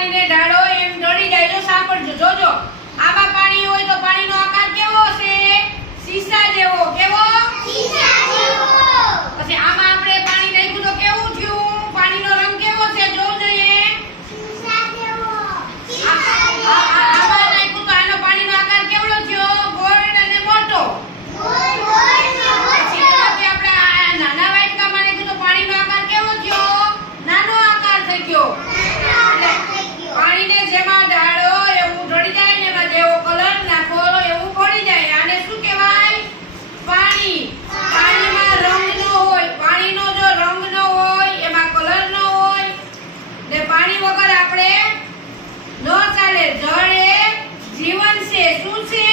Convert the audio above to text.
પાણીને ઢાળો એમ ઢળી જાય. જો સાંભળજો, જોજો. આમાં પાણી હોય તો પાણીનો આકાર કેવો છે? શીશા જેવો. કેવો? શીશા જેવો. પછી આમાં આપણે પાણી નાખ્યું તો કેવું થયું? પાણીનો રંગ કેવો છે? જોવું જોઈએ. શીશા જેવો. આમાં નાખ્યું તો આનો પાણીનો આકાર કેવડો થયો? ગોળ અને મોટો. ગોળ ગોળ ને પછી મોટો. એમાંથી આપણે આ નાના વાટકામાં નાખ્યું તો પાણીનો આકાર કેવો થયો? નાનો આકાર થઈ ગયો. પાણીને જેમાં ઢાળો એવું ઢળી જાય ને એમાં જેવો કલર નાખો એવું પડી જાય. આને શું કહેવાય? પાણી. પાણીમાં રંગ ન હોય. પાણીનો જો રંગ ન હોય, એમાં કલર ન હોય ને પાણી વગર આપણે ન ચાલે. જળ એ જીવન છે. શું છે?